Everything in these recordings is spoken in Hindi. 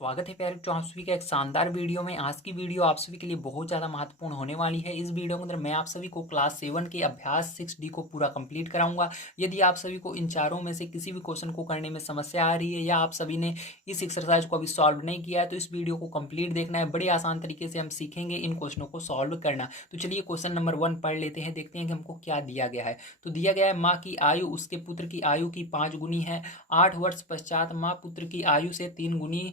स्वागत है प्यारे बच्चों, आप सभी का एक शानदार वीडियो में। आज की वीडियो आप सभी के लिए बहुत ज़्यादा महत्वपूर्ण होने वाली है। इस वीडियो के अंदर मैं आप सभी को क्लास 7 के अभ्यास 6D को पूरा कंप्लीट कराऊंगा। यदि आप सभी को इन चारों में से किसी भी क्वेश्चन को करने में समस्या आ रही है या आप सभी ने इस एक्सरसाइज को अभी सॉल्व नहीं किया है तो इस वीडियो को कंप्लीट देखना है। बड़े आसान तरीके से हम सीखेंगे इन क्वेश्चनों को सॉल्व करना। तो चलिए क्वेश्चन नंबर 1 पढ़ लेते हैं, देखते हैं कि हमको क्या दिया गया है। तो दिया गया है माँ की आयु उसके पुत्र की आयु की 5 गुनी है। 8 वर्ष पश्चात माँ पुत्र की आयु से 3 गुनी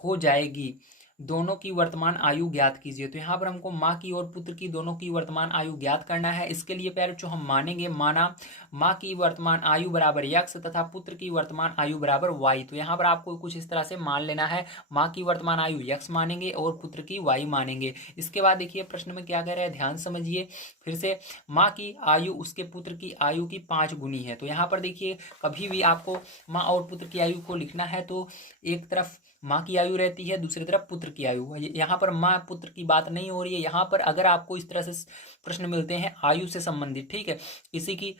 हो जाएगी। दोनों की वर्तमान आयु ज्ञात कीजिए। तो यहाँ पर हमको माँ की और पुत्र की दोनों की वर्तमान आयु ज्ञात करना है। इसके लिए प्यारे बच्चों हम मानेंगे, माना माँ की वर्तमान आयु बराबर यक्स तथा पुत्र की वर्तमान आयु बराबर वाई। तो यहाँ पर आपको कुछ इस तरह से मान लेना है, माँ की वर्तमान आयु यक्स मानेंगे और पुत्र की वाई मानेंगे। इसके बाद देखिए प्रश्न में क्या कह रहे हैं, ध्यान समझिए फिर से। माँ की आयु उसके पुत्र की आयु की 5 गुनी है। तो यहाँ पर देखिए कभी भी आपको माँ और पुत्र की आयु को लिखना है तो एक तरफ माँ की आयु रहती है, दूसरी तरफ पुत्र की आयु। यहाँ पर माँ पुत्र की बात नहीं हो रही है। यहाँ पर अगर आपको इस तरह से प्रश्न मिलते हैं आयु से संबंधित, ठीक है, किसी की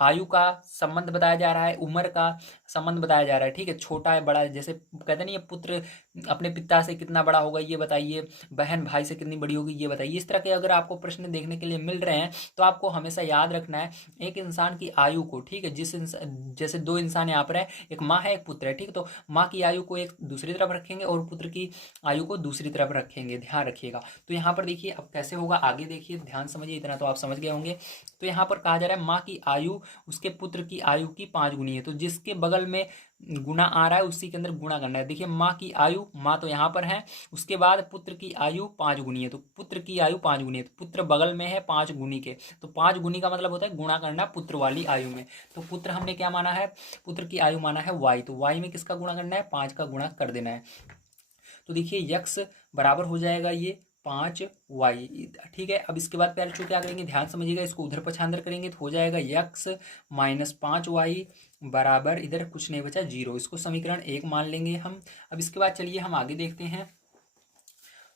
आयु का संबंध बताया जा रहा है, उम्र का संबंध बताया जा रहा है, ठीक है, छोटा है बड़ा है, जैसे कहते नहीं है पुत्र अपने पिता से कितना बड़ा होगा ये बताइए, बहन भाई से कितनी बड़ी होगी ये बताइए। इस तरह के अगर आपको प्रश्न देखने के लिए मिल रहे हैं तो आपको हमेशा याद रखना है एक इंसान की आयु को, ठीक है, जैसे दो इंसान यहाँ पर है, एक माँ है एक पुत्र है, ठीक है, तो माँ की आयु को एक दूसरी तरफ रखेंगे और पुत्र की आयु को दूसरी तरफ रखेंगे, ध्यान रखिएगा। तो यहाँ पर देखिए अब कैसे होगा, आगे देखिए, ध्यान समझिए, इतना तो आप समझ गए होंगे। तो यहाँ पर कहा जा रहा है माँ की आयु उसके पुत्र की आयु की 5 गुनी है। तो जिसके बगल में गुना आ रहा है उसी के अंदर गुणा करना है। देखिए माँ की आयु, माँ तो यहाँ पर है, उसके बाद पुत्र की आयु 5 गुनी है, तो पुत्र की आयु 5 गुनी है, तो पुत्र बगल में है 5 गुनी के, तो 5 गुनी का मतलब होता है गुणा करना पुत्र वाली आयु में। तो पुत्र हमने क्या माना है, पुत्र की आयु माना है वाई, तो वाई में किसका गुणा करना है, 5 का गुणा कर देना है। तो देखिए यक्स बराबर हो जाएगा ये 5y, ठीक है। अब इसके बाद प्यारे बच्चों क्या करेंगे, ध्यान समझिएगा, इसको उधर पछांदर करेंगे तो हो जाएगा यक्स माइनस 5y बराबर, इधर कुछ नहीं बचा 0, इसको समीकरण 1 मान लेंगे हम। अब इसके बाद चलिए हम आगे देखते हैं।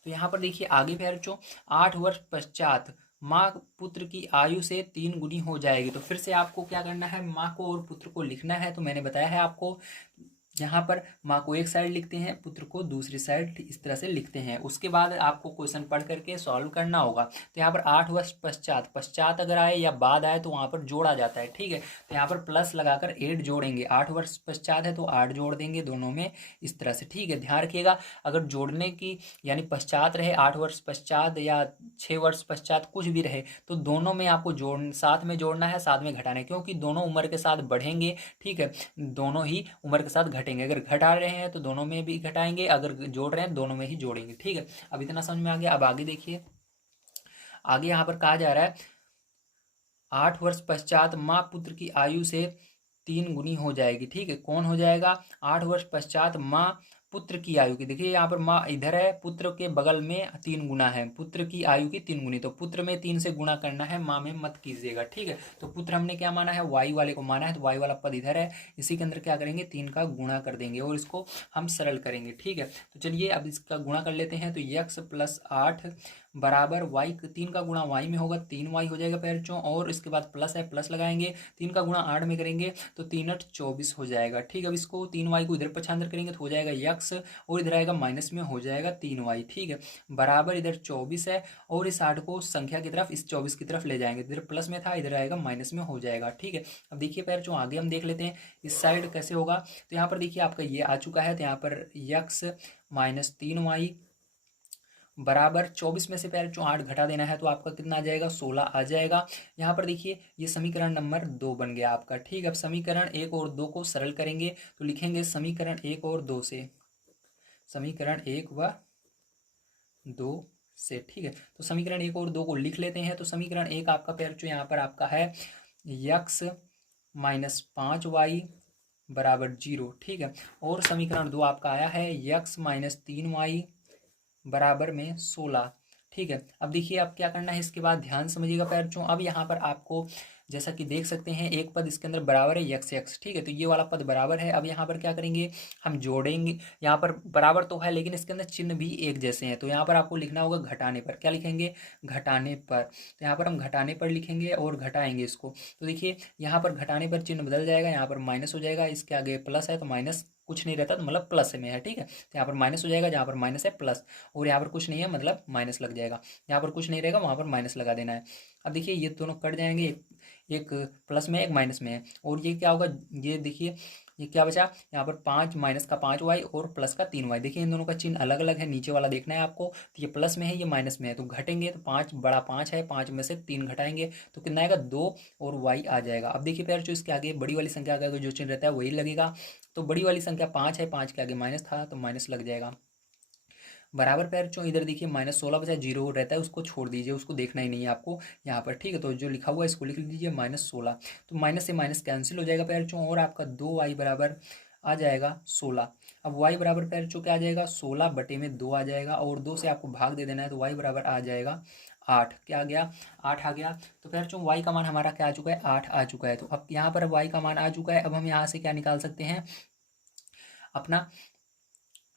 तो यहाँ पर देखिए आगे प्यारे बच्चों, 8 वर्ष पश्चात माँ पुत्र की आयु से 3 गुनी हो जाएगी। तो फिर से आपको क्या करना है, माँ को और पुत्र को लिखना है। तो मैंने बताया है आपको, यहाँ पर माँ को एक साइड लिखते हैं, पुत्र को दूसरी साइड, इस तरह से लिखते हैं। उसके बाद आपको क्वेश्चन पढ़ करके सॉल्व करना होगा। तो यहाँ पर 8 वर्ष पश्चात, पश्चात अगर आए या बाद आए तो वहाँ पर जोड़ा जाता है, ठीक है। तो यहाँ पर प्लस लगाकर 8 जोड़ेंगे, 8 वर्ष पश्चात है तो 8 जोड़ देंगे दोनों में, इस तरह से, ठीक है। ध्यान रखिएगा, अगर जोड़ने की यानी पश्चात रहे 8 वर्ष पश्चात या 6 वर्ष पश्चात कुछ भी रहे तो दोनों में आपको साथ में जोड़ना है, साथ में घटाना है, क्योंकि दोनों उम्र के साथ बढ़ेंगे, ठीक है, दोनों ही उम्र के साथ घटेंगे। अगर घटा रहे हैं तो दोनों में भी घटाएंगे, अगर जोड़ रहे हैं दोनों में ही जोड़ेंगे, ठीक है। अब इतना समझ में आ गया। अब आगे देखिए, आगे यहाँ पर कहा जा रहा है 8 वर्ष पश्चात माँ पुत्र की आयु से 3 गुनी हो जाएगी, ठीक है। कौन हो जाएगा, 8 वर्ष पश्चात माँ पुत्र की आयु की, देखिए यहाँ पर माँ इधर है, पुत्र के बगल में 3 गुना है, पुत्र की आयु की 3 गुनी, तो पुत्र में 3 से गुणा करना है, माँ में मत कीजिएगा, ठीक है। तो पुत्र हमने क्या माना है, वाई वाले को माना है, तो वाई वाला पद इधर है, इसी के अंदर क्या करेंगे, 3 का गुणा कर देंगे और इसको हम सरल करेंगे, ठीक है। तो चलिए अब इसका गुणा कर लेते हैं। तो यक्स प्लस 8 बराबर वाई, 3 का गुणा वाई में होगा, 3y हो जाएगा प्यारे बच्चों, और इसके बाद प्लस है, प्लस लगाएंगे, 3 का गुणा 8 में करेंगे तो 3 8 24 हो जाएगा, ठीक है। अब इसको 3y को इधर पछांदर करेंगे तो हो जाएगा यक्स, और इधर आएगा माइनस में हो जाएगा 3y, ठीक है, बराबर इधर 24 है, और इस 8 को संख्या की तरफ, इस 24 की तरफ ले जाएंगे, इधर प्लस में था इधर आएगा माइनस में हो जाएगा, ठीक है। अब देखिए प्यारे बच्चों आगे हम देख लेते हैं इस साइड कैसे होगा। तो यहाँ पर देखिए आपका ये आ चुका है, तो यहाँ पर यक्स माइनस 3y बराबर 24 में से प्यारे बच्चों 8 घटा देना है तो आपका कितना आ जाएगा, 16 आ जाएगा। यहाँ पर देखिए ये समीकरण नंबर 2 बन गया आपका, ठीक है। अब समीकरण 1 और 2 को सरल करेंगे तो लिखेंगे समीकरण 1 और 2 से, समीकरण 1 व 2 से, ठीक है। तो समीकरण 1 और 2 को लिख लेते हैं। तो समीकरण 1 आपका प्यारे बच्चों यहाँ पर आपका है यक्स माइनस 5y बराबर 0, ठीक है, और समीकरण 2 आपका आया है यक्स माइनस 3y बराबर में 16, ठीक है। अब देखिए अब क्या करना है, इसके बाद ध्यान समझिएगा प्यारे बच्चों। अब यहाँ पर आपको जैसा कि देख सकते हैं एक पद इसके अंदर बराबर है यक्स यक्स, ठीक है, तो ये वाला पद बराबर है। अब यहाँ पर क्या करेंगे, हम जोड़ेंगे, यहाँ पर बराबर तो है लेकिन इसके अंदर चिन्ह भी एक जैसे हैं, तो यहाँ पर आपको लिखना होगा घटाने पर, क्या लिखेंगे, घटाने पर। तो यहाँ पर हम घटाने पर लिखेंगे और घटाएंगे इसको। तो देखिए यहाँ पर घटाने पर चिन्ह बदल जाएगा, यहाँ पर माइनस हो जाएगा, इसके आगे प्लस है तो माइनस कुछ नहीं रहता तो मतलब प्लस में है, ठीक है। तो यहाँ पर माइनस हो जाएगा, जहाँ पर माइनस है प्लस, और यहाँ पर कुछ नहीं है मतलब माइनस लग जाएगा। यहाँ पर कुछ नहीं रहेगा, वहाँ पर माइनस लगा देना है। अब देखिए ये दोनों कट जाएंगे, एक प्लस में है एक माइनस में है, और ये क्या होगा, ये देखिए ये क्या बचा, यहाँ पर 5 माइनस का 5y और प्लस का 3y। देखिए इन दोनों का चिन्ह अलग अलग है, नीचे वाला देखना है आपको। तो ये प्लस में है, ये माइनस में है, तो घटेंगे तो 5 बड़ा 5 है, 5 में से 3 घटाएंगे तो कितना आएगा 2 और y आ जाएगा। अब देखिए प्यार जो इसके आगे बड़ी वाली संख्या के आगे जो चिन्ह रहता है वही लगेगा। तो बड़ी वाली संख्या 5 है, 5 के आगे माइनस था तो माइनस लग जाएगा। बराबर पैर चो इधर देखिए -16 बचा जीरो रहता है, उसको छोड़ दीजिए, उसको देखना ही नहीं है आपको यहाँ पर, ठीक है। तो जो लिखा हुआ है इसको लिख लीजिए -16, तो माइनस से माइनस कैंसिल हो जाएगा पैर चो, और आपका 2y बराबर आ जाएगा 16। अब y बराबर पैर चो क्या आ जाएगा 16 बटे में 2 आ जाएगा, और 2 से आपको भाग दे देना है, तो y बराबर आ जाएगा 8। क्या आ गया 8 आ गया। तो पैर चो y का मान हमारा क्या आ चुका है 8 आ चुका है। तो अब यहाँ पर y का मान आ चुका है, अब हम यहाँ से क्या निकाल सकते हैं, अपना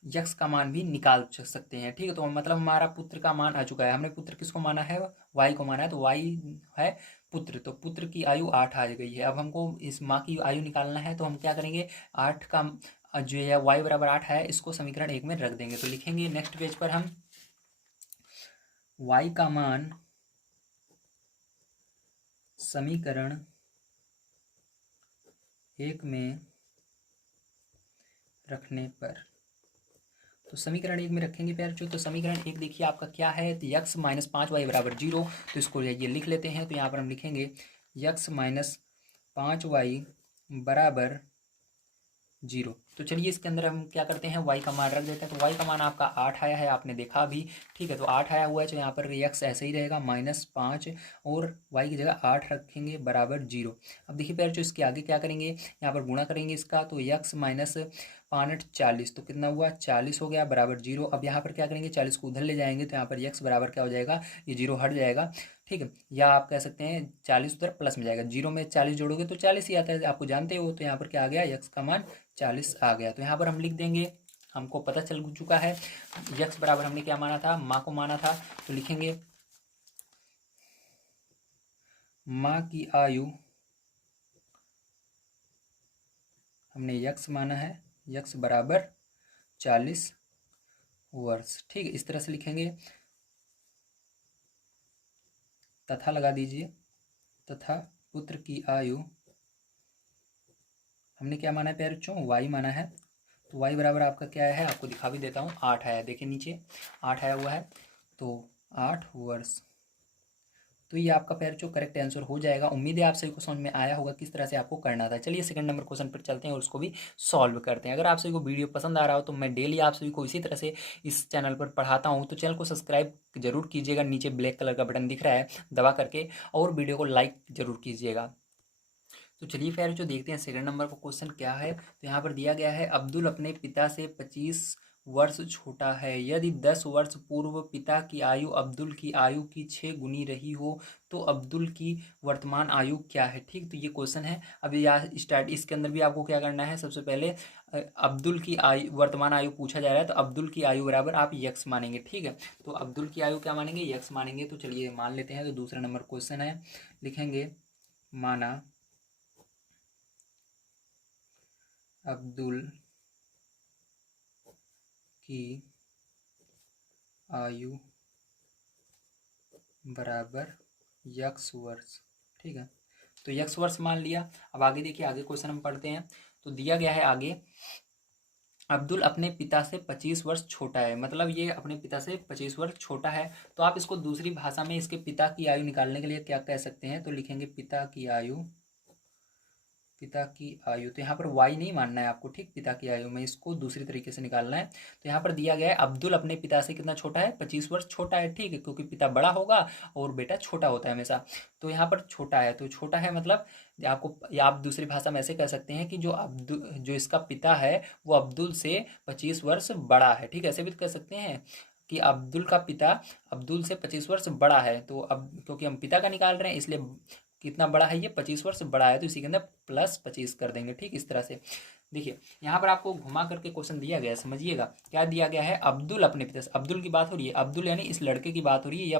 यक्स का मान भी निकाल सकते हैं, ठीक है। तो मतलब हमारा पुत्र का मान आ चुका है, हमने पुत्र किसको माना है वाई को माना है, तो वाई है पुत्र, तो पुत्र की आयु 8 आ गई है। अब हमको इस माँ की आयु निकालना है, तो हम क्या करेंगे 8 का जो है वाई बराबर 8 है, इसको समीकरण 1 में रख देंगे। तो लिखेंगे नेक्स्ट पेज पर हम वाई का मान समीकरण 1 में रखने पर, तो समीकरण 1 में रखेंगे प्यार जो, तो समीकरण 1 देखिए आपका क्या है, तो यक्स माइनस 5y बराबर 0, तो इसको ये लिख लेते हैं। तो यहाँ पर हम लिखेंगे यक्स माइनस 5y बराबर 0। तो चलिए इसके अंदर हम क्या करते हैं y का मान रख देते हैं। तो y का मान आपका 8 आया है, आपने देखा अभी, ठीक है। तो 8 आया हुआ है, तो यहाँ पर x ऐसे ही रहेगा -5, और y की जगह 8 रखेंगे बराबर 0। अब देखिए प्यार जो इसके आगे क्या करेंगे, यहाँ पर गुणा करेंगे इसका, तो x माइनस 5 40, तो कितना हुआ 40 हो गया बराबर 0। अब यहाँ पर क्या करेंगे 40 को उधर ले जाएंगे, तो यहाँ पर x बराबर क्या हो जाएगा, ये 0 हट जाएगा, ठीक है। या आप कह सकते हैं 40 उधर प्लस में जाएगा, 0 में 40 जोड़ोगे तो 40 ही आता है, आपको जानते हो। तो यहाँ पर क्या आ गया x का मान 40 आ गया। तो यहाँ पर हम लिख देंगे, हमको पता चल चुका है x बराबर हमने क्या माना था, माँ को माना था, तो लिखेंगे माँ की आयु हमने x माना है, x बराबर 40 वर्ष, ठीक है। इस तरह से लिखेंगे, तथा लगा दीजिए, तथा पुत्र की आयु हमने क्या माना है प्यारे बच्चों y माना है, तो y बराबर आपका क्या है, आपको दिखा भी देता हूँ, 8 आया, देखिए नीचे 8 आया हुआ है, तो 8 वर्ष। तो ये आपका पैर जो करेक्ट आंसर हो जाएगा। उम्मीद है आप सभी को समझ में आया होगा किस तरह से आपको करना था। चलिए सेकंड नंबर क्वेश्चन पर चलते हैं और उसको भी सॉल्व करते हैं। अगर आप सभी को वीडियो पसंद आ रहा हो तो मैं डेली आप सभी को इसी तरह से इस चैनल पर पढ़ाता हूँ, तो चैनल को सब्सक्राइब जरूर कीजिएगा, नीचे ब्लैक कलर का बटन दिख रहा है दबा करके, और वीडियो को लाइक जरूर कीजिएगा। तो चलिए फिर जो देखते हैं सेकंड नंबर का क्वेश्चन क्या है। तो यहाँ पर दिया गया है अब्दुल अपने पिता से 25 वर्ष छोटा है, यदि 10 वर्ष पूर्व पिता की आयु अब्दुल की आयु की 6 गुनी रही हो तो अब्दुल की वर्तमान आयु क्या है, ठीक। तो ये क्वेश्चन है। अभी यहाँ स्टार्ट इसके अंदर भी आपको क्या करना है, सबसे पहले अब्दुल की आयु वर्तमान आयु पूछा जा रहा है, तो अब्दुल की आयु बराबर आप यक्स मानेंगे, ठीक है। तो अब्दुल की आयु क्या मानेंगे, यक्स मानेंगे। तो चलिए मान लेते हैं। तो दूसरा नंबर क्वेश्चन है, लिखेंगे माना अब्दुल की आयु बराबर यक्स वर्ष, ठीक है। तो यक्स वर्ष मान लिया। अब आगे देखिए, आगे क्वेश्चन हम पढ़ते हैं। तो दिया गया है आगे अब्दुल अपने पिता से 25 वर्ष छोटा है, मतलब ये अपने पिता से 25 वर्ष छोटा है। तो आप इसको दूसरी भाषा में इसके पिता की आयु निकालने के लिए क्या कह सकते हैं, तो लिखेंगे पिता की आयु, पिता की आयु। तो यहाँ पर y नहीं मानना है आपको, ठीक। पिता की आयु में इसको दूसरी तरीके से निकालना है। तो यहाँ पर दिया गया है अब्दुल अपने पिता से कितना छोटा है, 25 वर्ष छोटा है, ठीक है, क्योंकि पिता बड़ा होगा और बेटा छोटा होता है हमेशा। तो यहाँ पर छोटा है, तो छोटा है मतलब आपको, या आप दूसरी भाषा में ऐसे कह सकते हैं कि जो इसका पिता है वो अब्दुल से 25 वर्ष बड़ा है, ठीक है। ऐसे भी कह सकते हैं कि अब्दुल का पिता अब्दुल से 25 वर्ष बड़ा है। तो अब क्योंकि हम पिता का निकाल रहे हैं इसलिए कितना बड़ा है ये, 25 वर्ष बड़ा है, तो इसी के अंदर +25 कर देंगे, ठीक। इस तरह से देखिए यहाँ पर आपको घुमा करके क्वेश्चन दिया गया है, समझिएगा क्या दिया गया है। अब्दुल अपने पिता से, अब्दुल की बात हो रही है, अब्दुल यानी इस लड़के की बात हो रही है, ये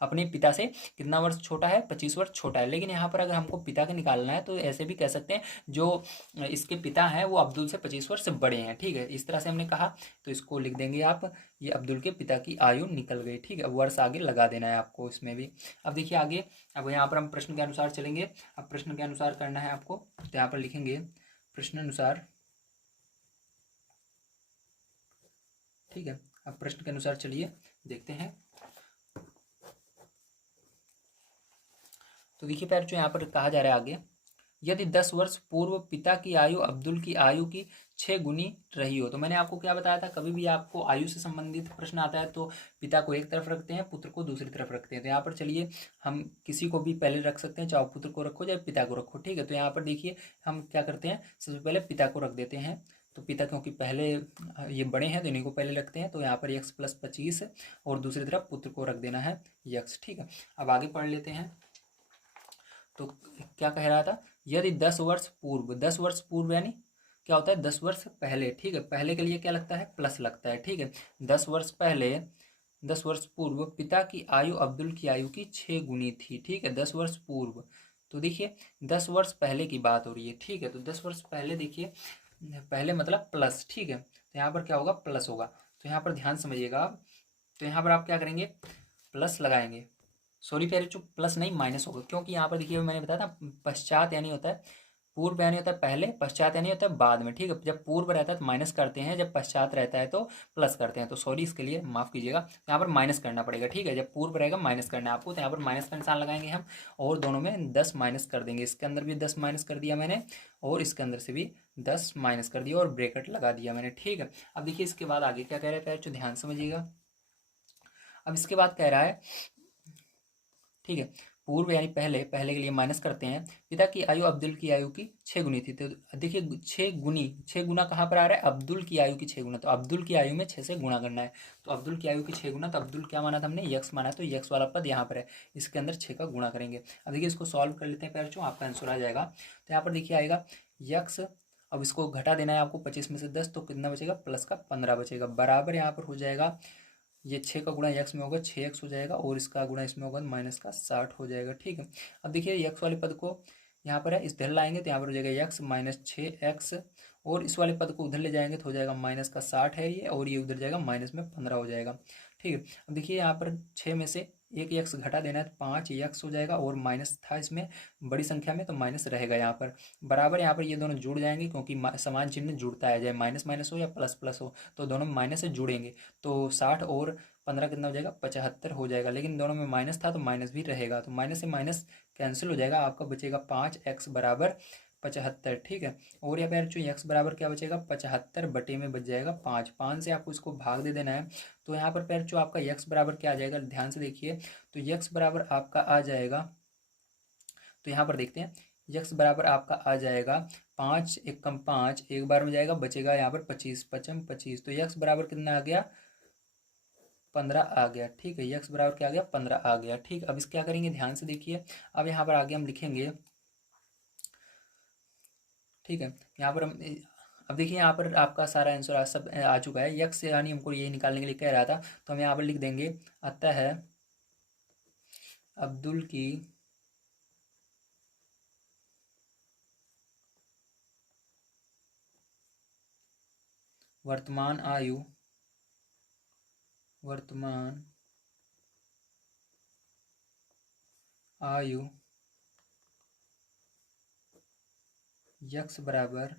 अपने पिता से कितना वर्ष छोटा है, 25 वर्ष छोटा है। लेकिन यहाँ पर अगर हमको पिता का निकालना है तो ऐसे भी कह सकते हैं जो इसके पिता हैं वो अब्दुल से 25 वर्ष से बड़े हैं, ठीक है, इस तरह से हमने कहा। तो इसको लिख देंगे आप, ये अब्दुल के पिता की आयु निकल गई, ठीक है। वर्ष आगे लगा देना है आपको इसमें भी। अब देखिए आगे, अब यहाँ पर हम प्रश्न के अनुसार चलेंगे। अब प्रश्न के अनुसार करना है आपको, तो यहाँ पर लिखेंगे प्रश्न अनुसार, ठीक है। अब प्रश्न के अनुसार चलिए देखते हैं। तो देखिए पैर जो यहाँ पर कहा जा रहा है आगे, यदि 10 वर्ष पूर्व पिता की आयु अब्दुल की आयु की 6 गुनी रही हो। तो मैंने आपको क्या बताया था, कभी भी आपको आयु से संबंधित प्रश्न आता है तो पिता को एक तरफ रखते हैं, पुत्र को दूसरी तरफ रखते हैं। तो यहाँ पर चलिए हम किसी को भी पहले रख सकते हैं, चाहे पुत्र को रखो चाहे पिता को रखो, ठीक है। तो यहाँ पर देखिए हम क्या करते हैं, सबसे पहले पिता को रख देते हैं। तो पिता क्योंकि पहले ये बड़े हैं तो इन्हीं को पहले रखते हैं। तो यहाँ पर x + 25 और दूसरी तरफ पुत्र को रख देना है x, ठीक है। अब आगे पढ़ लेते हैं। तो क्या कह रहा था, यदि 10 वर्ष पूर्व, 10 वर्ष पूर्व यानी क्या होता है, 10 वर्ष पहले, ठीक है। पहले के लिए क्या लगता है, प्लस लगता है, ठीक है। 10 वर्ष पहले, 10 वर्ष पूर्व पिता की आयु अब्दुल की आयु की 6 गुनी थी, ठीक है, 10 वर्ष पूर्व। तो देखिए 10 वर्ष पहले की बात हो रही है, ठीक है। तो 10 वर्ष पहले देखिए, पहले मतलब प्लस, ठीक है। तो यहाँ पर क्या होगा, प्लस होगा। तो यहाँ पर ध्यान समझिएगा आप। तो यहाँ पर आप क्या करेंगे, प्लस लगाएंगे, सॉरी प्यारे चुप, प्लस नहीं माइनस होगा, क्योंकि यहाँ पर देखिए मैंने बताया था पश्चात यानी होता है, पूर्व यानी होता है पहले, पश्चात यानी होता है बाद में, ठीक है। जब पूर्व रहता है तो माइनस करते हैं, जब पश्चात रहता है तो प्लस करते हैं। तो सॉरी इसके लिए माफ़ कीजिएगा, यहाँ पर माइनस करना पड़ेगा, ठीक है। जब पूर्व रहेगा माइनस करना है आपको, तो यहाँ पर माइनस का निशान लगाएंगे हम, और दोनों में 10 माइनस कर देंगे। इसके अंदर भी 10 माइनस कर दिया मैंने, और इसके अंदर से भी 10 माइनस कर दिया, और ब्रैकेट लगा दिया मैंने, ठीक है। अब देखिए इसके बाद आगे क्या कह रहा है प्यारे, तो ध्यान समझिएगा। अब इसके बाद कह रहा है, ठीक है, पूर्व यानी पहले, पहले के लिए माइनस करते हैं। पिता की आयु अब्दुल की आयु की 6 गुनी थी। तो देखिए 6 गुनी, 6 गुना कहाँ पर आ रहा है, अब्दुल की आयु की 6 गुना। तो अब्दुल की आयु में 6 से गुणा करना है। तो अब्दुल की आयु की 6 गुना, तो अब्दुल क्या माना था हमने, यक्स माना। तो यक्स वाला पद यहाँ पर है, इसके अंदर 6 का गुणा करेंगे। अब देखिए इसको सॉल्व कर लेते हैं पैर चो, आपका आंसर आ जाएगा। तो यहाँ पर देखिए आएगा यक्स, अब इसको घटा देना है आपको, 25 में से 10, तो कितना बचेगा, प्लस का 15 बचेगा, बराबर यहाँ पर हो जाएगा, ये 6 का गुणा यक्स में होगा 6x हो जाएगा, और इसका गुणा इसमें होगा माइनस का 60 हो जाएगा, ठीक है। अब देखिए यक्स वाले पद को यहाँ पर है, इस धर लाएंगे तो यहाँ पर हो जाएगा यक्स माइनस 6x, और इस वाले पद को उधर ले जाएंगे तो हो जाएगा माइनस का 60 है ये, और ये उधर जाएगा माइनस में 15 हो जाएगा, ठीक है। अब देखिए यहाँ पर 6 में से एक यक्स घटा देना है तो 5 यक्स हो जाएगा, और माइनस था इसमें बड़ी संख्या में तो माइनस रहेगा यहाँ पर, बराबर यहाँ पर ये दोनों जुड़ जाएंगे, क्योंकि समान चिन्ह जुड़ता है, चाहे माइनस माइनस हो या प्लस प्लस हो, तो दोनों माइनस से जुड़ेंगे। तो 60 और 15 कितना हो जाएगा, 75 हो जाएगा। लेकिन दोनों में माइनस था तो माइनस भी रहेगा, तो माइनस से माइनस कैंसिल हो जाएगा, आपका बचेगा 5x बराबर 75, ठीक है। और यहाँ पे जो x बराबर क्या बचेगा, 75 बटे में बच जाएगा 5, 5 से आपको इसको भाग दे देना है। तो यहाँ पर पैर जो आपका x बराबर क्या आ जाएगा, ध्यान से देखिए। तो x बराबर आपका आ जाएगा, तो यहाँ पर देखते हैं, x बराबर आपका आ जाएगा 5 एक कम 5, एक बार में जाएगा, बचेगा यहाँ पर 25, 5 25। तो x बराबर कितना आ गया, 15 आ गया, ठीक है। x बराबर क्या आ गया, 15 आ गया, ठीक। अब इस क्या करेंगे, ध्यान से देखिए। अब यहाँ पर आगे हम लिखेंगे, ठीक है। यहाँ पर हम अब देखिए यहाँ पर आपका सारा आंसर सब आ चुका है। यक्स यानी हमको ये निकालने के लिए कह रहा था, तो हम यहाँ पर लिख देंगे, अतः अब्दुल की वर्तमान आयु, वर्तमान आयु यक्स बराबर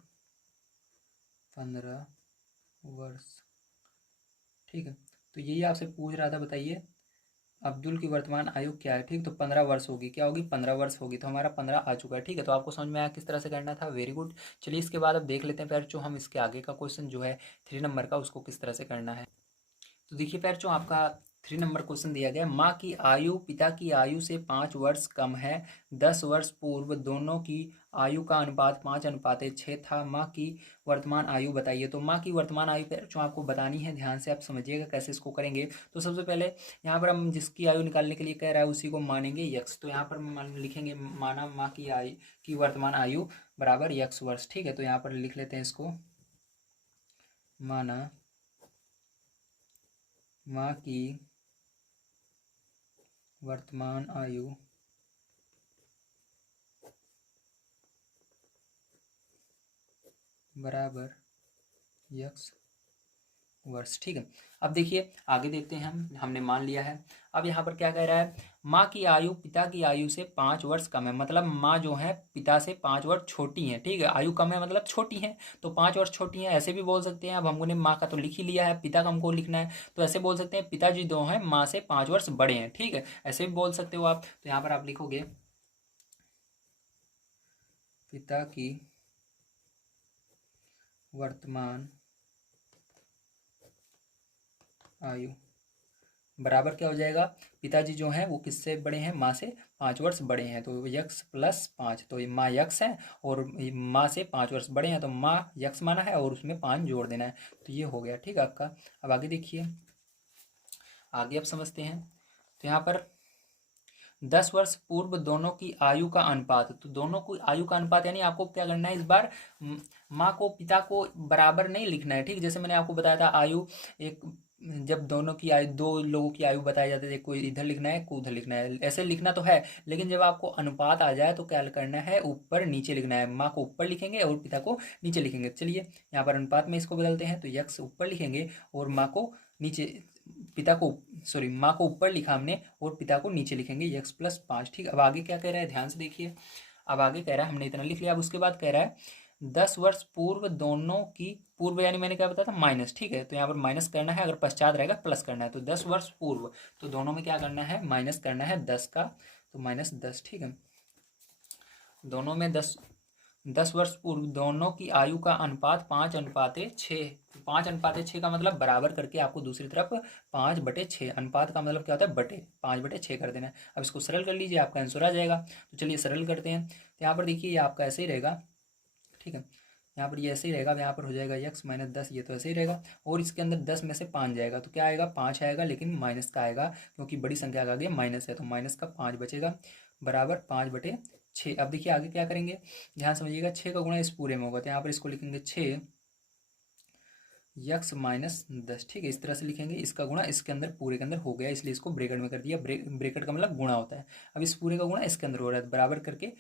15 वर्ष, ठीक है। तो यही आपसे पूछ रहा था, बताइए अब्दुल की वर्तमान आयु क्या है, ठीक। तो 15 वर्ष होगी, क्या होगी, 15 वर्ष होगी। तो हमारा 15 आ चुका है, ठीक है। तो आपको समझ में आया किस तरह से करना था, वेरी गुड। चलिए इसके बाद अब देख लेते हैं पैर जो हम इसके आगे का क्वेश्चन जो है 3 नंबर का, उसको किस तरह से करना है। तो देखिए पैर जो आपका 3 नंबर क्वेश्चन दिया गया, माँ की आयु पिता की आयु से 5 वर्ष कम है। 10 वर्ष पूर्व दोनों की आयु का अनुपात 5:6 था। माँ की वर्तमान आयु बताइए। तो माँ की वर्तमान आयु पैर जो आपको बतानी है, ध्यान से आप समझिएगा कैसे इसको करेंगे। तो सबसे पहले यहाँ पर हम जिसकी आयु निकालने के लिए कह रहा है उसी को मानेंगे यक्स। तो यहाँ पर लिखेंगे, माना माँ की आयु की वर्तमान आयु बराबर यक्स वर्ष। ठीक है, तो यहाँ पर लिख लेते हैं इसको, माना माँ की वर्तमान आयु बराबर यक्स वर्ष। ठीक है, अब देखिए आगे देखते हैं हमने मान लिया है। अब यहाँ पर क्या कह रहा है, माँ की आयु पिता की आयु से 5 वर्ष कम है, मतलब माँ जो है पिता से 5 वर्ष छोटी है। ठीक है, आयु कम है मतलब छोटी है, तो 5 वर्ष छोटी है, ऐसे भी बोल सकते हैं। अब हमने माँ का तो लिख ही लिया है, पिता का हमको लिखना है, तो ऐसे बोल सकते हैं पिताजी दो हैं माँ से 5 वर्ष बड़े हैं। ठीक है, ऐसे भी बोल सकते हो आप। तो यहाँ पर आप लिखोगे पिता की वर्तमान आयु बराबर क्या हो जाएगा, पिताजी जो हैं वो किससे बड़े हैं, माँ से 5 वर्ष बड़े हैं, तो यक्स प्लस 5, तो ये माँ यक्स है और माँ से 5 वर्ष बड़े हैं, तो माँ यक्स माना है और उसमें 5 जोड़ देना है, तो ये हो गया। ठीक है आपका। अब आगे देखिए, आगे अब समझते हैं। तो यहाँ पर 10 वर्ष पूर्व दोनों की आयु का अनुपात, तो दोनों की आयु का अनुपात यानी आपको क्या करना है, इस बार माँ को पिता को बराबर नहीं लिखना है। ठीक, जैसे मैंने आपको बताया था आयु एक, जब दोनों की आयु, दो लोगों की आयु बताई जाती है, कोई इधर लिखना है कोई उधर लिखना है, ऐसे लिखना तो है, लेकिन जब आपको अनुपात आ जाए तो क्या करना है, ऊपर नीचे लिखना है। माँ को ऊपर लिखेंगे और पिता को नीचे लिखेंगे। चलिए यहाँ पर अनुपात में इसको बदलते हैं, तो यक्स ऊपर लिखेंगे और माँ को नीचे, पिता को सॉरी माँ को ऊपर लिखा हमने और पिता को नीचे लिखेंगे यक्स प्लस 5। ठीक, अब आगे क्या कह रहा है, ध्यान से देखिए। अब आगे कह रहा है, हमने इतना लिख लिया, अब उसके बाद कह रहा है 10 वर्ष पूर्व दोनों की, पूर्व यानी मैंने क्या बताया था, माइनस। ठीक है, तो यहाँ पर माइनस करना है, अगर पश्चात रहेगा प्लस करना है, तो 10 वर्ष पूर्व, तो दोनों में क्या करना है, माइनस करना है 10 का, तो -10। ठीक है, दोनों में 10 वर्ष पूर्व दोनों की आयु का अनुपात 5:6। 5:6 का मतलब बराबर करके आपको दूसरी तरफ 5/6, अनुपात का मतलब क्या होता है, बटे, 5/6 कर देना है। अब इसको सरल कर लीजिए, आपका आंसर आ जाएगा। तो चलिए सरल करते हैं। तो यहाँ पर देखिए ये आपका ऐसे ही रहेगा। ठीक है, यहाँ पर ये ऐसे ही रहेगा, यहाँ पर हो जाएगा यक्स -10, ये तो ऐसे ही रहेगा, और इसके अंदर 10 में से 5 जाएगा, तो क्या आएगा, 5 आएगा, लेकिन माइनस का आएगा, क्योंकि बड़ी संख्या का आगे माइनस है, तो माइनस का 5 बचेगा, बराबर 5/6। अब देखिए आगे क्या करेंगे, ध्यान समझिएगा, 6 का गुणा इस पूरे में होगा, तो यहाँ पर इसको लिखेंगे 6 यक्स -10। ठीक है, इस तरह से लिखेंगे, इसका गुणा इसके अंदर पूरे के अंदर हो गया, इसलिए इसको ब्रेकेट में कर दिया। ब्रेकेट का मतलब गुणा होता है। अब इस पूरे का गुणा इसके अंदर हो रहा है, बराबर करके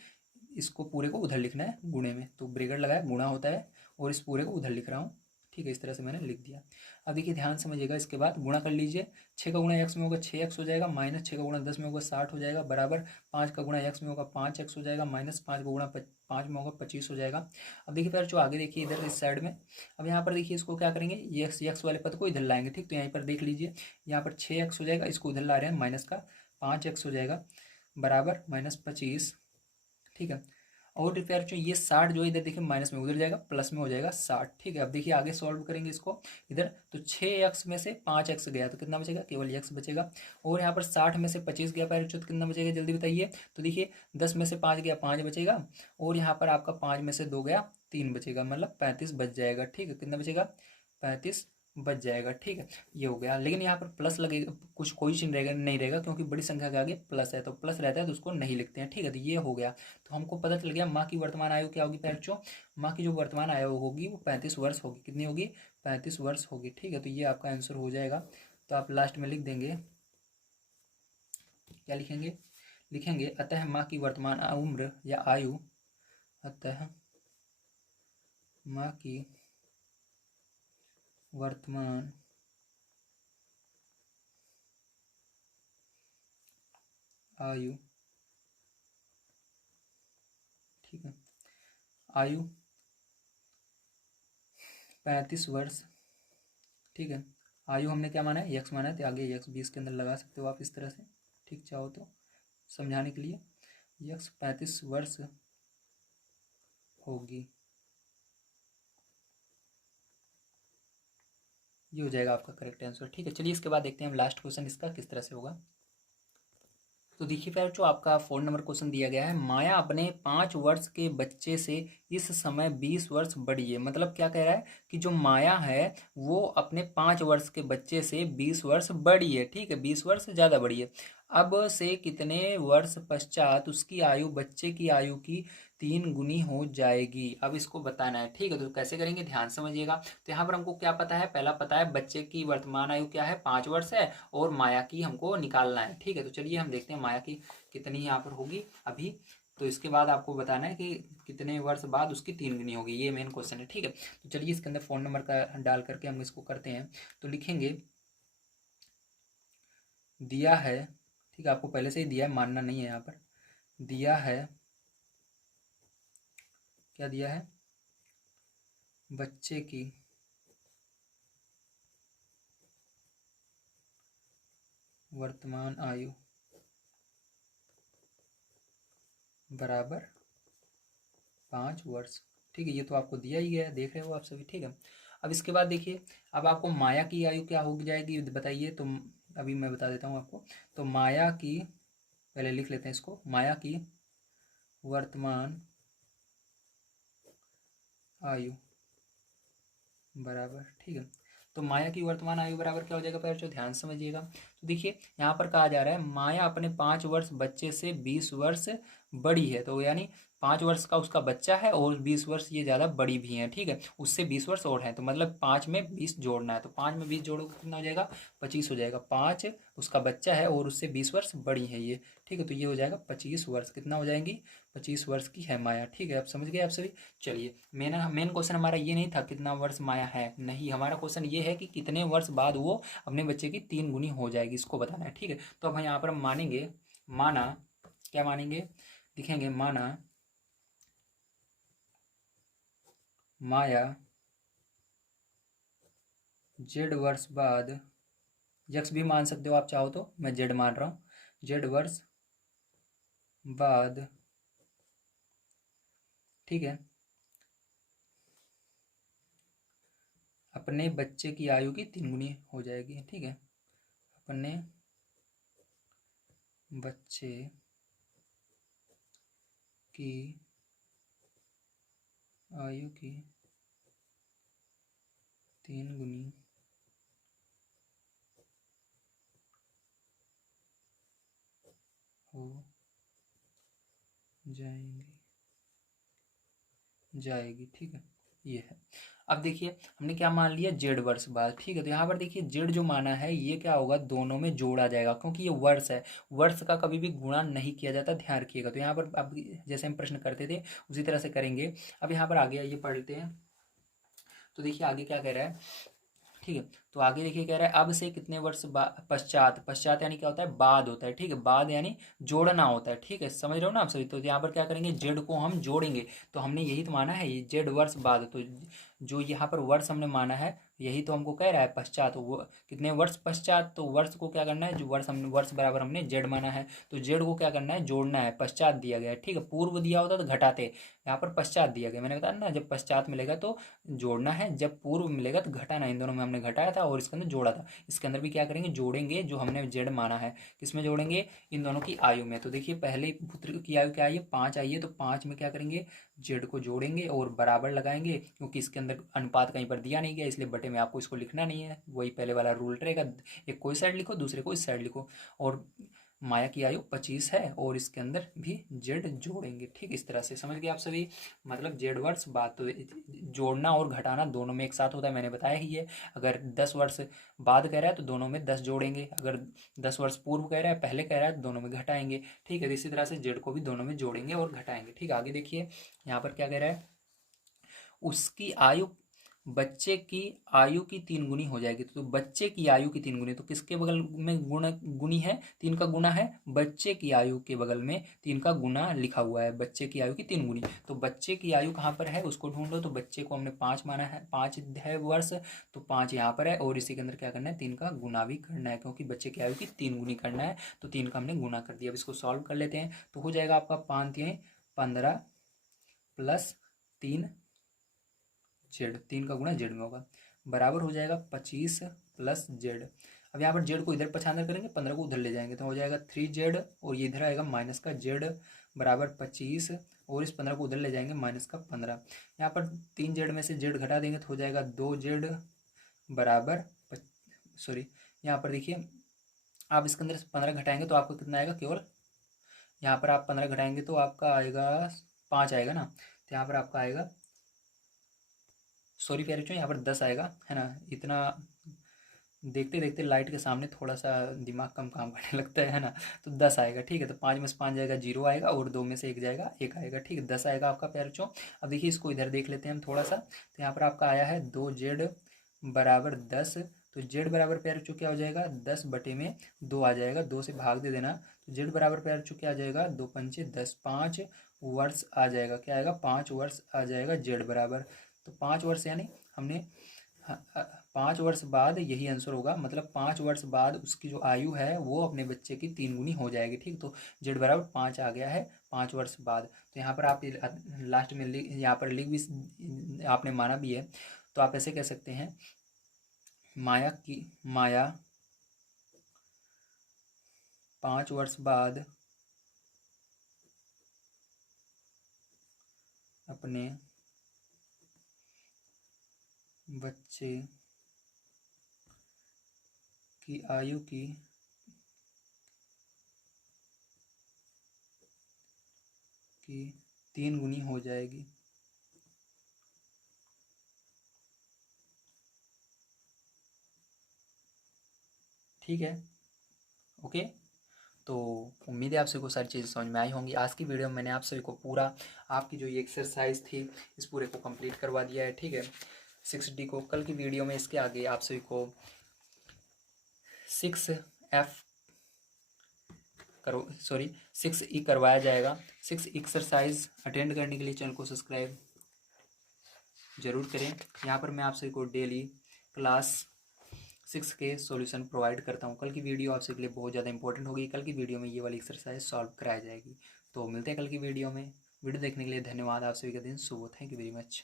इसको पूरे को उधर लिखना है गुणे में, तो ब्रेकेट लगाया, गुणा होता है, और इस पूरे को उधर लिख रहा हूँ। ठीक है, इस तरह से मैंने लिख दिया। अब देखिए ध्यान समझिएगा, इसके बाद गुणा कर लीजिए। 6 का गुणा एक्स में होगा 6x हो जाएगा, -6 का गुणा 10 में होगा 60 हो जाएगा, बराबर 5 का गुणा एक्स में होगा 5x हो जाएगा, -5 का गुणा 5 में होगा 25 हो जाएगा। अब देखिए फिर जो आगे देखिए इधर इस साइड में, अब यहाँ पर देखिए इसको क्या करेंगे, यक्स वाले पद को इधर लाएंगे। ठीक, तो यहाँ पर देख लीजिए, यहाँ पर 6x हो जाएगा, इसको उधर ला रहे हैं, माइनस का 5x हो जाएगा, बराबर -25। ठीक है, और रिपेयर जो ये 60 जो इधर देखिए माइनस में उधर जाएगा, प्लस में हो जाएगा 60। ठीक है, अब देखिए आगे सॉल्व करेंगे इसको इधर, तो 6x में से 5x गया तो कितना बचेगा, केवल x बचेगा, और यहाँ पर 60 में से 25 गया पैर, तो कितना बचेगा जल्दी बताइए। तो देखिए 10 में से 5 गया 5 बचेगा, और यहाँ पर आपका 5 में से 2 गया 3 बचेगा, मतलब 35 बच जाएगा। ठीक है, कितना बचेगा, 35 बच जाएगा। ठीक है, ये हो गया, लेकिन यहाँ पर प्लस लगेगा, कुछ कोई चिन्ह रहेगा नहीं रहेगा, क्योंकि बड़ी संख्या के आगे प्लस है, तो प्लस रहता है तो उसको नहीं लिखते हैं। ठीक है, तो ये हो गया। तो हमको पता चल गया माँ की वर्तमान आयु क्या होगी बच्चों, माँ की जो वर्तमान आयु होगी वो 35 वर्ष होगी। कितनी होगी, 35 वर्ष होगी। ठीक है, तो ये आपका आंसर हो जाएगा। तो आप लास्ट में लिख देंगे, क्या लिखेंगे, लिखेंगे अतः माँ की वर्तमान उम्र या आयु, अतः माँ की वर्तमान आयु, ठीक है, आयु 35 वर्ष। ठीक है, आयु हमने क्या माना है, यक्स माना है, तो आगे यक्स 20 के अंदर लगा सकते हो आप इस तरह से। ठीक, चाहो तो समझाने के लिए, यक्स 35 वर्ष होगी, ये हो जाएगा आपका करेक्ट आंसर। ठीक है, चलिए इसके बाद देखते हैं हम लास्ट क्वेश्चन इसका किस तरह से होगा। तो देखिए फिर जो आपका 4 नंबर क्वेश्चन दिया गया है, माया अपने 5 वर्ष के बच्चे से इस समय 20 वर्ष बड़ी है। मतलब क्या कह रहा है कि जो माया है वो अपने 5 वर्ष के बच्चे से 20 वर्ष बड़ी है। ठीक है, 20 वर्ष ज़्यादा बड़ी है। अब से कितने वर्ष पश्चात उसकी आयु बच्चे की आयु की 3 गुनी हो जाएगी। अब इसको बताना है, ठीक है। तो कैसे करेंगे, ध्यान समझिएगा। तो यहाँ पर हमको क्या पता है, पहला पता है बच्चे की वर्तमान आयु क्या है, 5 वर्ष है, और माया की हमको निकालना है, ठीक है। तो चलिए हम देखते हैं माया की कितनी यहाँ पर होगी अभी। तो इसके बाद आपको बताना है कि कितने वर्ष बाद उसकी 3 गुनी होगी, ये मेन क्वेश्चन है, ठीक है। तो चलिए इसके अंदर फ़ोन नंबर का डाल करके हम इसको करते हैं। तो लिखेंगे, दिया है, ठीक है, आपको पहले से ही दिया है, मानना नहीं है यहाँ पर। दिया है, क्या दिया है, बच्चे की वर्तमान आयु बराबर 5 वर्ष, ठीक है। ये तो आपको दिया ही गया है, देख रहे हो आप सभी, ठीक है। अब इसके बाद देखिए, अब आपको माया की आयु क्या हो जाएगी बताइए। तो अभी मैं बता देता हूँ आपको। तो माया की, पहले लिख लेते हैं इसको, माया की वर्तमान आयु बराबर, ठीक है। तो माया की वर्तमान आयु बराबर क्या हो जाएगा, पहले जो ध्यान समझिएगा। तो देखिए यहाँ पर कहा जा रहा है माया अपने 5 वर्ष बच्चे से 20 वर्ष बड़ी है। तो यानी 5 वर्ष का उसका बच्चा है और 20 वर्ष ये ज़्यादा बड़ी भी है, ठीक है। उससे 20 वर्ष और है, तो मतलब 5 में 20 जोड़ना है। तो 5 में 20 जोड़ोगे कितना हो जाएगा, 25 हो जाएगा। 5 उसका बच्चा है और उससे 20 वर्ष बड़ी है ये, ठीक है। तो ये हो जाएगा 25 वर्ष, कितना हो जाएंगी, 25 वर्ष की है माया, ठीक है। आप समझ गए आप सभी। चलिए मेन क्वेश्चन हमारा ये नहीं था कितना वर्ष माया है, नहीं, हमारा क्वेश्चन ये है कि कितने वर्ष बाद वो अपने बच्चे की 3 गुनी हो जाएगी, इसको बताना है, ठीक है। तो अब यहाँ पर हम मानेंगे, माना, क्या मानेंगे, लिखेंगे माना माया जेड वर्ष बाद, यक्स भी मान सकते हो आप चाहो तो, मैं जेड मान रहा हूँ, जेड वर्ष बाद, ठीक है, अपने बच्चे की आयु की 3 गुनी हो जाएगी, ठीक है। अपने बच्चे की आयु की 3 गुनी हो जाएगी, ठीक है, ये है। अब देखिए हमने क्या मान लिया, जेड वर्ष बाद, ठीक है। तो यहाँ पर देखिए जेड जो माना है ये क्या होगा, दोनों में जोड़ा जाएगा, क्योंकि ये वर्ष है, वर्ष का कभी भी गुणा नहीं किया जाता, ध्यान रखिएगा। तो यहाँ पर अब जैसे हम प्रश्न करते थे उसी तरह से करेंगे। अब यहाँ पर आगे आइए पढ़ लेते हैं। तो देखिए आगे क्या कह रहा है, ठीक है। तो आगे देखिए कह रहा है अब से कितने वर्ष पश्चात, पश्चात यानी क्या होता है, बाद होता है, ठीक है, बाद यानी जोड़ना होता है, ठीक है, समझ रहे हो ना आप सभी। तो यहाँ पर क्या करेंगे, जेड को हम जोड़ेंगे। तो हमने यही तो माना है, ये जेड वर्ष बाद, तो जो यहाँ पर वर्ष हमने माना है यही तो हमको कह रहा है पश्चात, वो कितने वर्ष पश्चात। तो वर्ष को क्या करना है, जो वर्ष हमने, वर्ष बराबर हमने जेड माना है, तो जेड को क्या करना है, जोड़ना है, पश्चात दिया गया है, ठीक है। पूर्व दिया होता तो घटाते, यहाँ पर पश्चात दिया गया, मैंने बताया ना, जब पश्चात मिलेगा तो जोड़ना है, जब पूर्व मिलेगा तो घटाना है। इन दोनों में हमने घटाया था और इसके अंदर जोड़ा था, इसके अंदर भी क्या करेंगे, जोड़ेंगे, जो हमने जेड माना है किसमें जोड़ेंगे, इन दोनों की आयु में। तो देखिए पहले पुत्र की आयु क्या आई है, 5 आई है, तो 5 में क्या करेंगे, जेड को जोड़ेंगे और बराबर लगाएंगे, क्योंकि इसके अंदर अनुपात कहीं पर दिया नहीं गया, इसलिए बटे में आपको इसको लिखना नहीं है, वही पहले वाला रूल रहेगा, एक कोई साइड लिखो दूसरे को इस साइड लिखो। और माया की आयु 25 है और इसके अंदर भी जेड जोड़ेंगे, ठीक, इस तरह से समझ गए आप सभी। मतलब जेड वर्ष बाद, तो जोड़ना और घटाना दोनों में एक साथ होता है, मैंने बताया ही है। अगर 10 वर्ष बाद कह रहा है तो दोनों में 10 जोड़ेंगे, अगर 10 वर्ष पूर्व कह रहा है, पहले कह रहा है तो दोनों में घटाएंगे, ठीक है। तो इसी तरह से जेड को भी दोनों में जोड़ेंगे और घटाएंगे, ठीक। आगे देखिए यहाँ पर क्या कह रहा है, उसकी आयु, बच्चे की आयु की 3 गुनी हो जाएगी। तो बच्चे की आयु की 3 गुनी, तो किसके बगल में गुणा गुनी है, 3 का गुना है, बच्चे की आयु के बगल में 3 का गुना लिखा हुआ है, बच्चे की आयु की 3 गुनी। तो बच्चे की आयु कहाँ पर है उसको ढूंढो। तो बच्चे को हमने 5 माना है, 5 है वर्ष, तो 5 यहाँ पर है और इसी के अंदर क्या करना है, 3 का गुना भी करना है, क्योंकि बच्चे की आयु की 3 गुनी करना है, तो 3 का हमने गुना कर दिया। अब इसको सॉल्व कर लेते हैं। तो हो जाएगा आपका 5×3 = 15 प्लस 3 जेड, 3 का गुणा जेड में होगा, बराबर हो जाएगा 25 प्लस जेड। अब यहाँ पर जेड को इधर पछांदर करेंगे, 15 को उधर ले जाएंगे, तो हो जाएगा 3 जेड और ये इधर आएगा माइनस का जेड बराबर 25, और इस 15 को उधर ले जाएंगे माइनस का 15। यहाँ पर 3 जेड में से जेड घटा देंगे तो हो जाएगा 2 जेड बराबर सॉरी, यहाँ पर देखिए आप इसके अंदर 15 घटाएंगे तो आपको कितना आएगा, केवल यहाँ पर आप 15 घटाएंगे तो आपका आएगा 5 आएगा ना, तो यहाँ पर आपका आएगा, सॉरी प्यारे बच्चों, यहाँ पर 10 आएगा, है ना। इतना देखते देखते लाइट के सामने थोड़ा सा दिमाग कम काम करने लगता है ना। तो 10 आएगा, ठीक है। तो 5 में से 5 जाएगा 0 आएगा, और 2 में से 1 जाएगा 1 आएगा, ठीक है। 10 आएगा आपका प्यारे बच्चों। अब देखिए इसको इधर देख लेते हैं हम थोड़ा सा। तो यहाँ पर आपका आया है 2z बराबर 10। तो z बराबर प्यारे बच्चों क्या हो जाएगा, 10 बटे में 2 आ जाएगा, 2 से भाग दे देना। तो z बराबर प्यारे बच्चों क्या आ जाएगा, 2 पंचे 10, 5 वर्ष आ जाएगा। क्या आएगा, 5 वर्ष आ जाएगा z बराबर। तो 5 वर्ष यानी हमने 5 वर्ष बाद यही आंसर होगा, मतलब 5 वर्ष बाद उसकी जो आयु है वो अपने बच्चे की 3 गुनी हो जाएगी, ठीक। तो z बराबर 5 आ गया है 5 वर्ष बाद। तो यहाँ पर आप लास्ट में यहाँ पर लिख भी आपने माना भी है, तो आप ऐसे कह सकते हैं, माया 5 वर्ष बाद अपने बच्चे की आयु की 3 गुनी हो जाएगी। ठीक है, ओके। तो उम्मीद है आप सभी को सारी चीज़ें समझ में आई होंगी। आज की वीडियो में मैंने आप सभी को पूरा आपकी जो ये एक्सरसाइज थी इस पूरे को कंप्लीट करवा दिया है, ठीक है। 6D को कल की वीडियो में इसके आगे आप सभी को 6F 6E करवाया जाएगा। 6 एक्सरसाइज अटेंड करने के लिए चैनल को सब्सक्राइब जरूर करें। यहाँ पर मैं आप सभी को डेली क्लास 6 के सॉल्यूशन प्रोवाइड करता हूँ। कल की वीडियो आप सबके लिए बहुत ज़्यादा इंपॉर्टेंट होगी। कल की वीडियो में ये वाली एक्सरसाइज सॉल्व कराई जाएगी। तो मिलते हैं कल की वीडियो में। वीडियो देखने के लिए धन्यवाद। आप सभी का दिन शुभ हो। Thank you very much.